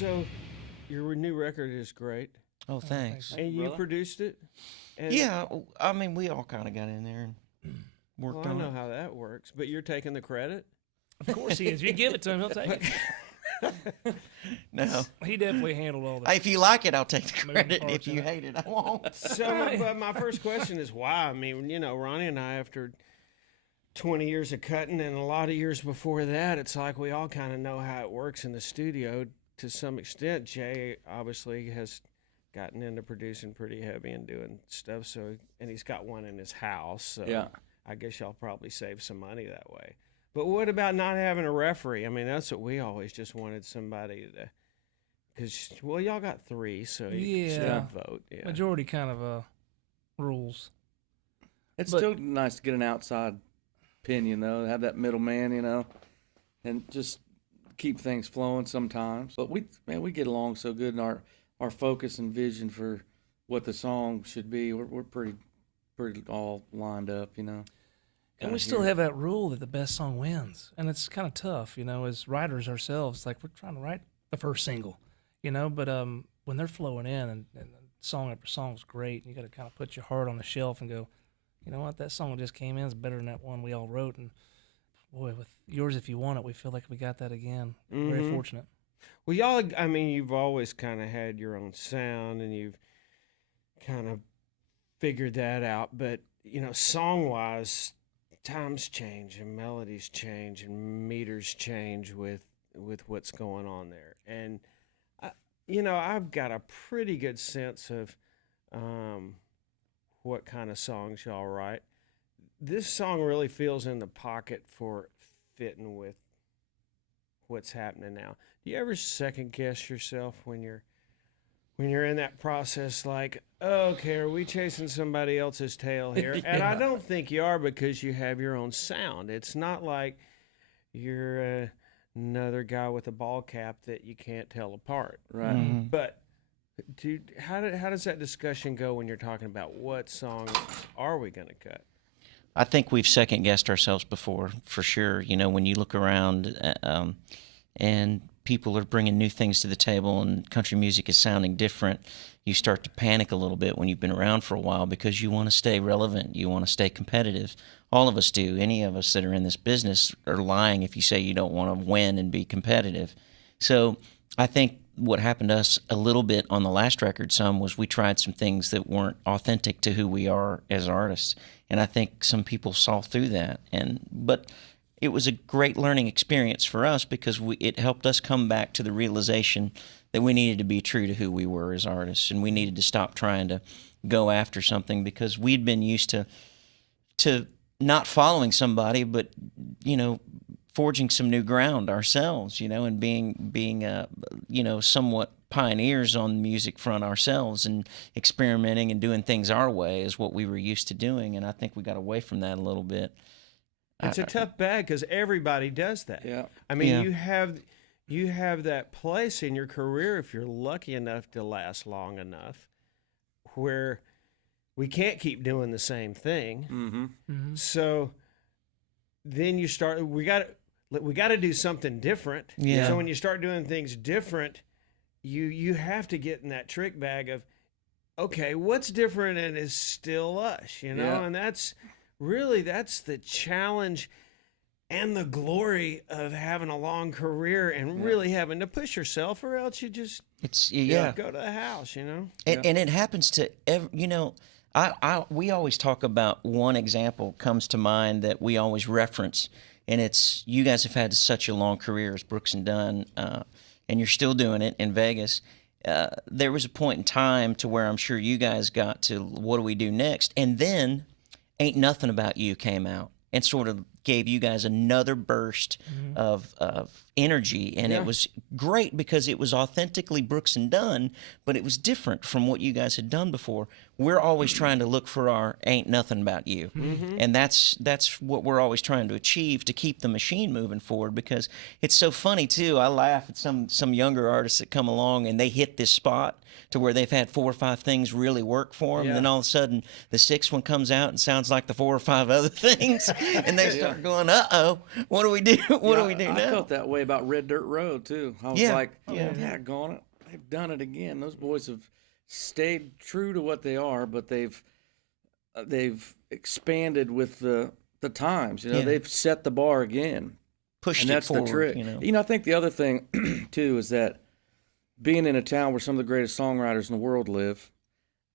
So, your new record is great. Oh, thanks. And you produced it? And Yeah, I mean, we all kind of got in there and worked I on know it. how that works, but you're taking the credit? Of course he is. You give it to him, he'll take it. No. He definitely handled all that. If you like it, I'll take the Moving credit. parts If you in it. hate it, I won't. So, but my first question is why? I mean, you know, Ronnie and I, after 20 years of cutting and a lot of years before that, it's like we all kind of know how it works in the studio to some extent. Jay obviously has gotten into producing pretty heavy and doing stuff, so, and he's got one in his house, so Yeah. I guess y'all probably save some money that way. But what about not having a referee? I mean, that's what we always just wanted somebody to, because, well, y'all got 3, so you can Yeah. still vote. Yeah. Majority kind of rules. It's But- still nice to get an outside opinion, though. Have that middleman, you know, and just keep things flowing sometimes. But we get along so good, and our focus and vision for what the song should be, we're pretty all lined up, you know. And we still have that rule that the best song wins. And it's kind of tough, you know, as writers ourselves. Like, we're trying to write the first single, you know, but when they're flowing in and song after song is great, you got to kind of put your heart on the shelf and go, you know what, that song that just came in is better than that one we all wrote. And boy, with Yours If You Want It, we feel like we got that again. Very Mhm. fortunate. Well, y'all, I mean, you've always kind of had your own sound and you've kind of figured that out. But, you know, song-wise, times change and melodies change and meters change with what's going on there. And, you know, I've got a pretty good sense of what kind of songs y'all write. This song really feels in the pocket for fitting with what's happening now. Do you ever second guess yourself when you're in that process, like, okay, are we chasing somebody else's tail here? And I don't think you are, because you have your own sound. It's not like you're another guy with a ball cap that you can't tell apart. Right. Mhm. But how does that discussion go when you're talking about what songs are we going to cut? I think we've second guessed ourselves before, for sure. You know, when you look around and people are bringing new things to the table and country music is sounding different, you start to panic a little bit when you've been around for a while, because you want to stay relevant. You want to stay competitive. All of us do. Any of us that are in this business are lying if you say you don't want to win and be competitive. So I think what happened to us a little bit on the last record was we tried some things that weren't authentic to who we are as artists. And I think some people saw through that. But it was a great learning experience for us, because it helped us come back to the realization that we needed to be true to who we were as artists, and we needed to stop trying to go after something, because we'd been used to not following somebody, but, you know, forging some new ground ourselves, you know, and being you know, somewhat pioneers on the music front ourselves, and experimenting and doing things our way is what we were used to doing. And I think we got away from that a little bit. It's a tough bag, because everybody does that. Yeah. I mean, Yeah. you have that place in your career, if you're lucky enough to last long enough, where we can't keep doing the same thing. Mm-hmm. So then you start. We got to do something different. Yeah. So when you start doing things different, you have to get in that trick bag of, okay, what's different and is still us, you know? Yeah. And that's the challenge and the glory of having a long career and really having to push yourself, or else you just go to the house, you know? And it happens to you know, we always talk about one example comes to mind that we always reference, and it's, you guys have had such a long career as Brooks and Dunn, and you're still doing it in Vegas. There was a point in time to where I'm sure you guys got to, what do we do next? And then Ain't Nothing About You came out and sort of gave you guys another burst of energy. And it was great, because it was authentically Brooks and Dunn, but it was different from what you guys had done before. We're always trying to look for our Ain't Nothing About You. And that's what we're always trying to achieve, to keep the machine moving forward, because it's so funny too. I laugh at some younger artists that come along and they hit this spot to where they've had 4 or 5 things really work for them. And then all of a sudden the 6th one comes out and sounds like the 4 or 5 other things. And they start start going, what do we do? What do we do I now? felt that way about Red Dirt Road too. I was Yeah, like, yeah. daggone it, they've done it again. Those boys have stayed true to what they are, but they've expanded with the times. You know, Yeah. they've set the bar again. Pushed And it that's forward, the trick. you know. I think the other thing too is that being in a town where some of the greatest songwriters in the world live,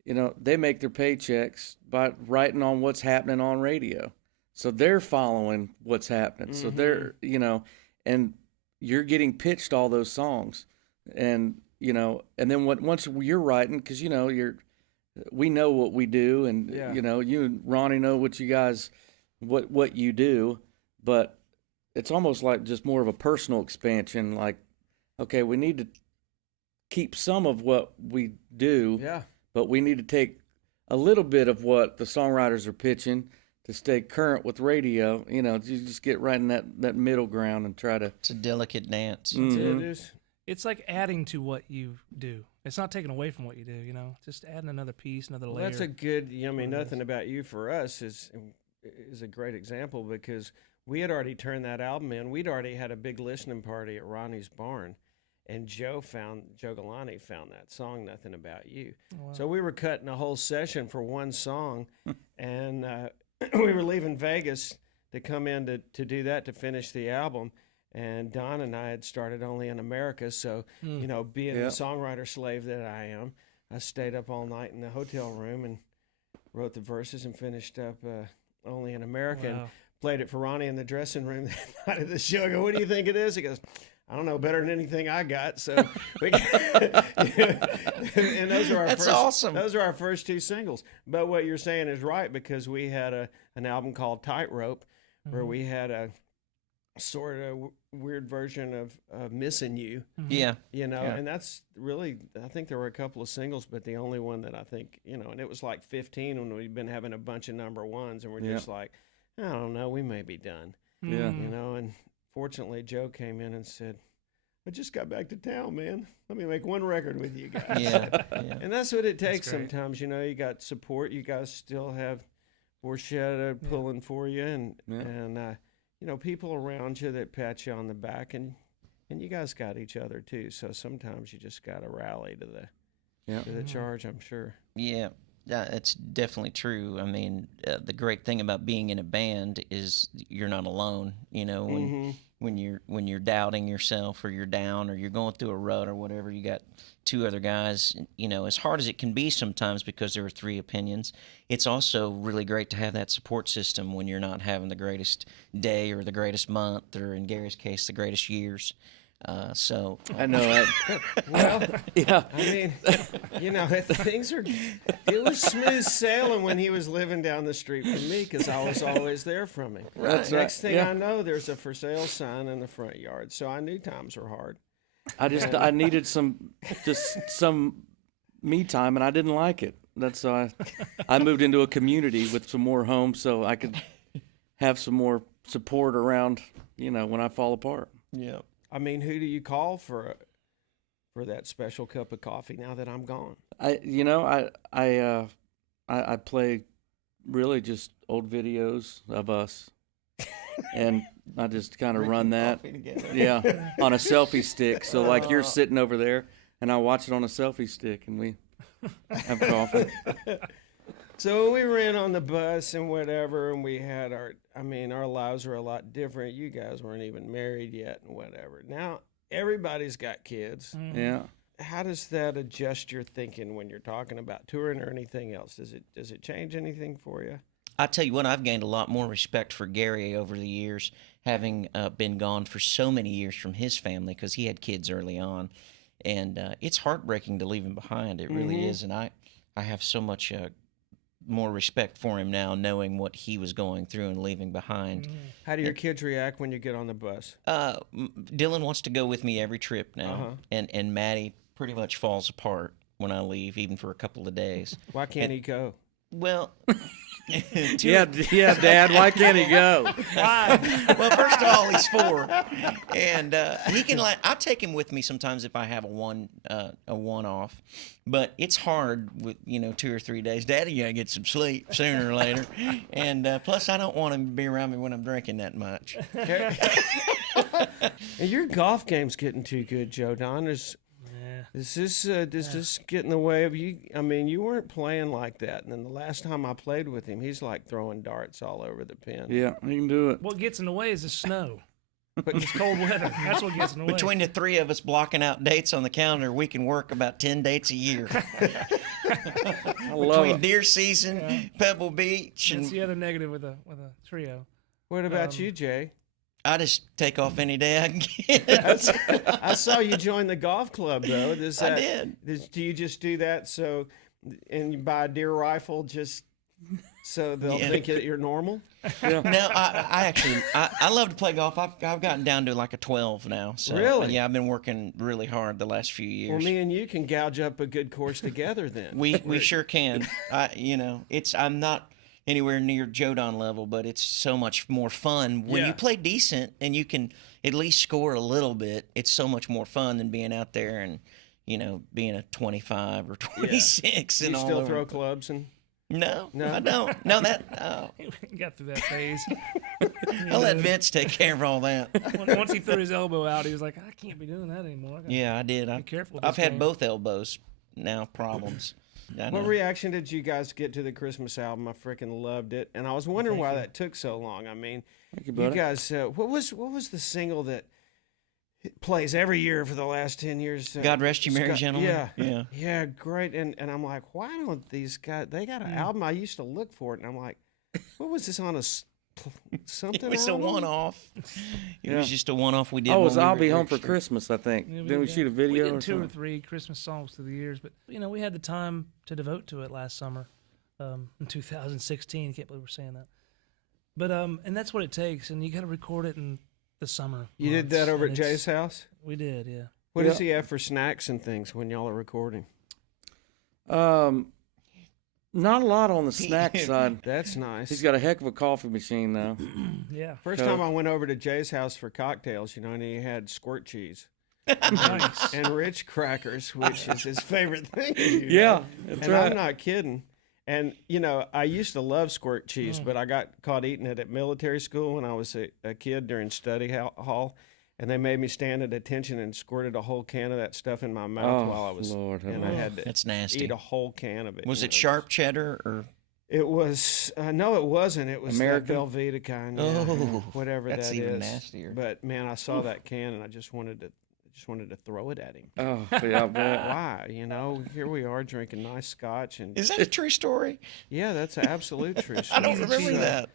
you know, they make their paychecks by writing on what's happening on radio. So they're following what's happening. So they're, you know, and you're getting pitched all those songs. And, you know, and then once you're writing, because, you know, we know what we do, and, Yeah. you know, you and Ronnie know what you guys, what you do, but it's almost like just more of a personal expansion. Like, okay, we need to keep some of what we do, Yeah. but we need to take a little bit of what the songwriters are pitching to stay current with radio. You know, you just get right in that middle ground and try to. It's a delicate dance. That's it, Mhm. dudes. It's like adding to what you do. It's not taking away from what you do, you know? Just adding another piece, another Well, layer. that's a good. I mean, It is. nothing about you for us is a great example because we had already turned that album in. We'd already had a big listening party at Ronnie's barn, and Joe Galani found that song "Nothing About You." Wow. So we were cutting a whole session for one song, and we were leaving Vegas to come in to do that to finish the album. And Don and I had started Only in America, so you know, being the Yeah. songwriter slave that I am, I stayed up all night in the hotel room and wrote the verses and finished up Only in America and Wow. played it for Ronnie in the dressing room that night of the show. I go, what do you think it is? He goes, I don't know, better than anything I got. So we and those are our That's first, awesome. Those are our first two singles. But what you're saying is right, because we had an album called Tightrope where we had a sort of weird version of Missing You, Yeah. you know, Yeah. and that's really, I think there were a couple of singles, but the only one that I think, you know, and it was like 15 when we'd been having a bunch of number ones, and we're Yeah. just like, I don't know, we may be done, Yeah. you know, and fortunately Joe came in and said, I just got back to town, man. Let me make one record with you guys. Yeah. Yeah. And that's what it takes great. sometimes, you know, you got support, you guys still have Borchetta pulling for you, and, Yeah. you know, people around you that pat you on the back, and you guys got each other too. So sometimes you just got to rally to the Yeah. to the charge, I'm sure. Yeah, it's definitely true. I mean, the great thing about being in a band is you're not alone. You know, when you're doubting yourself, or you're down, or you're going through a rut or whatever, you got two other guys. You know, as hard as it can be sometimes because there are three opinions, it's also really great to have that support system when you're not having the greatest day or the greatest month, or in Gary's case, the greatest years. So I know that. Well, Yeah. I mean, you know, it was smooth sailing when he was living down the street from me because I was always there from him. That's Next right. thing Yeah. I know, there's a for sale sign in the front yard. So I knew times were hard. I needed some me time, and I didn't like it. That's why I moved into a community with some more homes, so I could have some more support around, you know, when I fall apart. yeah. I mean, who do you call for that special cup of coffee now that I'm gone? I play really just old videos of us, and I just kind of run that, yeah, on a selfie stick. So like you're sitting over there, and I watch it on a selfie stick, and we have coffee. So we ran on the bus and whatever, and we had our lives were a lot different. You guys weren't even married yet and whatever. Now everybody's got kids. Yeah. How does that adjust your thinking when you're talking about touring or anything else? Does it change anything for you? I tell you what, I've gained a lot more respect for Gary over the years, having been gone for so many years from his family, because he had kids early on, and it's heartbreaking to leave him behind. It really is, and I have so much more respect for him now, knowing what he was going through and leaving behind. How do your kids react when you get on the bus? Dylan wants to go with me every trip now, and Maddie pretty much falls apart when I leave, even for a couple of days. Why can't he go? Well, Yeah, Dad. Why can't he go? well, first of all, he's 4, and he can. I take him with me sometimes if I have a one-off, but it's hard with 2 or 3 days. Daddy gotta get some sleep sooner or later, and plus I don't want him to be around me when I'm drinking that much. And your golf game's getting too good, Joe Don. Does this get in the way of you? I mean, you weren't playing like that. And then the last time I played with him, he's like throwing darts all over the pin. Yeah, he can do it. What gets in the way is the snow. It's cold weather. That's what gets in the way. Between the 3 of us blocking out dates on the calendar, we can work about 10 dates a year. I love Between it. deer season, Pebble Beach, That's and the other negative with a trio. What about you, Jay? I just take off any day I can get. I saw you join the golf club, though. I did. Do you just do that and you buy a deer rifle just so they'll think that you're normal? No, I actually love to play golf. I've gotten down to like a 12 now. So, Really? Yeah, I've been working really hard the last few years. Well, me and you can gouge up a good course together then. We sure can. I'm not anywhere near Jodon level, but it's so much more fun when Yeah. you play decent and you can at least score a little bit. It's so much more fun than being out there and being a 25 or 26 Do and you all still over. throw clubs and No, No? I don't. No, that Got through that phase. I'll let Vince take care of all that. Once he threw his elbow out, he was like, I can't be doing that anymore. I gotta Yeah, I did. Be careful with I've this had game." both elbows now problems. I know. What reaction did you guys get to the Christmas album? I freaking loved it, and I was wondering why that took so long. I mean, Thank you, you buddy. guys, what was the single that plays every year for the last 10 years? God rest you, merry gentlemen. Yeah, great. And I'm like, why don't these guys? They got an album. I used to look for it, and I'm like, what was this on something? It was a album? one-off. It Yeah. was just a one-off we did. Oh, it was when we I'll were Be Home for extra. Christmas, I think. Yeah, Didn't we shoot a video We or did 2 or something? 3 Christmas songs through the years, but we had the time to devote to it last summer, in 2016. I can't believe we're saying that, but and that's what it takes, and you got to record it in the summer. You did that months, over at and it's- Jay's house? We did, yeah. What does Yeah. he have for snacks and things when y'all are recording? Not a lot on the snack side. That's nice. He's got a heck of a coffee machine now. Yeah. First Okay. time I went over to Jay's house for cocktails, and he had squirt cheese Nice. and Ritz crackers, which is his favorite thing. Yeah, that's and right. I'm not kidding. And I used to love squirt cheese, but I got caught eating it at military school when I was a kid during study hall, and they made me stand at attention and squirted a whole can of that stuff in my mouth Oh, while I was, Lord have and I mercy. had to That's nasty. eat a whole can of it. Was you it know. sharp cheddar or? It was no, it wasn't. It was American? that Velveeta kind. Yeah, Oh, whatever that's that even is. nastier. But man, I saw that can and I just wanted to throw it at him. Oh, yeah, I bet. Why? Here we are drinking nice scotch, and Is that a true story? yeah, that's an absolute true. I don't story. remember So, that.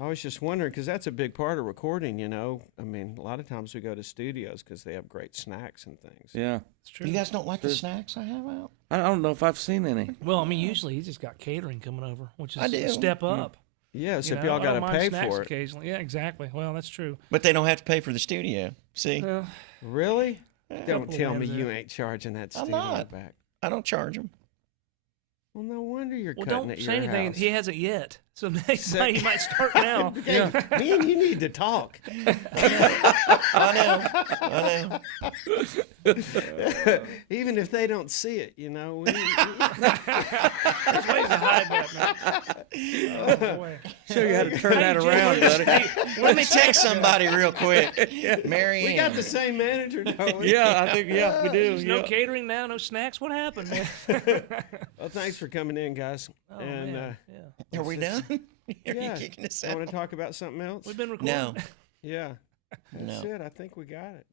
I was just wondering because that's a big part of recording. I mean, a lot of times we go to studios because they have great snacks and things. Yeah. It's true. You guys don't like the snacks I have out? I don't know if I've seen any. Well, I mean, usually he's just got catering coming over, which is I do. a step up. Yeah, so You if know, y'all I got don't to mind pay snacks for it. occasionally. Yeah, exactly. Well, that's true. But they don't have to pay for the studio. See, Well, Really? Don't couple tell me wins you there. ain't charging that I'm studio not. back. I don't charge them. Well, no wonder you're well, cutting don't at say your anything. house. He hasn't yet, so next time he might start now. Hey, me and you need to talk. I know. Even if they don't see it, There's ways to hide that, man. Oh, boy. Show you how to turn that around, buddy. Let me text somebody real quick. Mary we got Ann. the same manager, don't we? Yeah, I think, yeah, we do. There's no Yeah. catering now, no snacks. What happened, man? Well, thanks for coming in, guys. Oh, and man. Yeah. Are we done? Are yeah, you kicking us I want out? to talk about something else. We've been recording. No. Yeah, that's No. it. I think we got it.